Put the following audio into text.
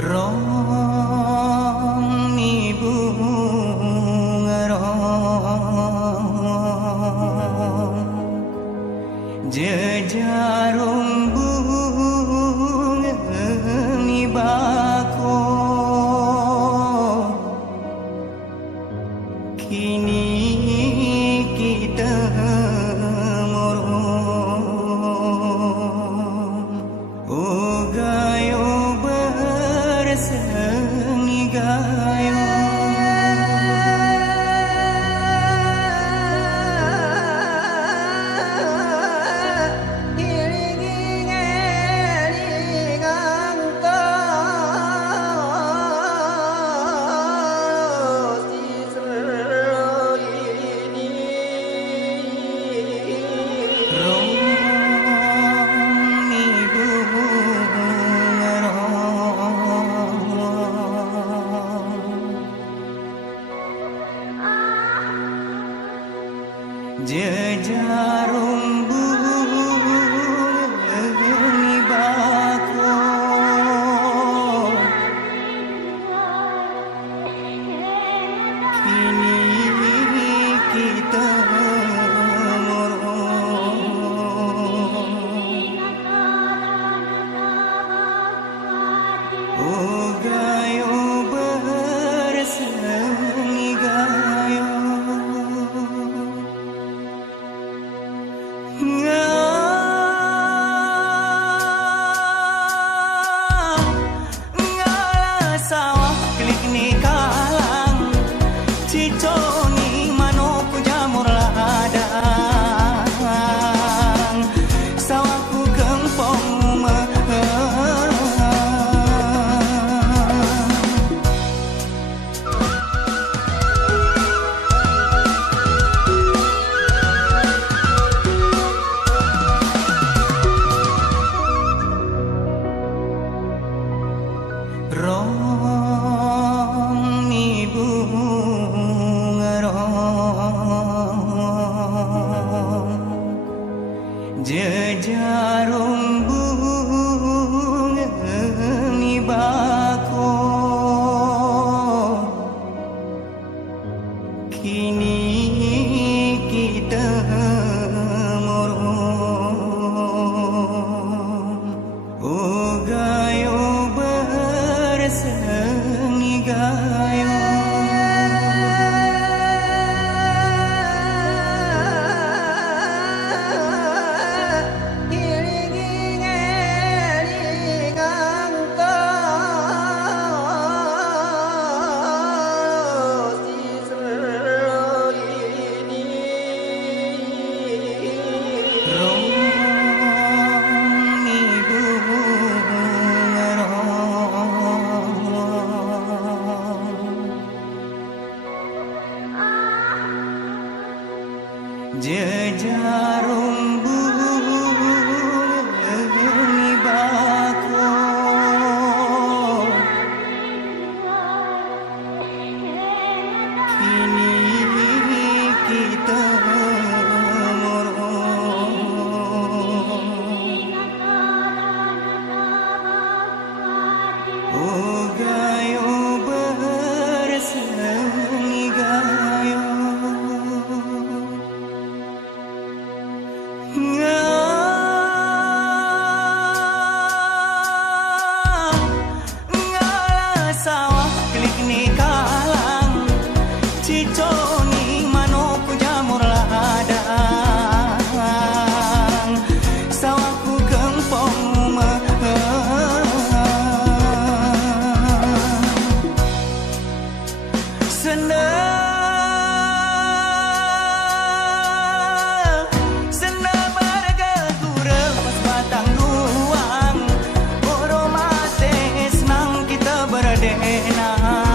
Rong ni bunga rong jejarum bunga ni bako kini kita murung gayo bersengi gayo jejarum bunga ni bako kini kita murung gayo bersengi gayo sawah klik ni kalang cico ni manoku jamur ladang sawahku kempong rong ni bunga rong jejarum bunga ni bako kini kita murung gayo bersengi gayo jejarum bunga ni bako kini kita murung gayo bersengi gayo sawah klik ni kalang cico ni manoku jamur ladang sawahku kempong berdena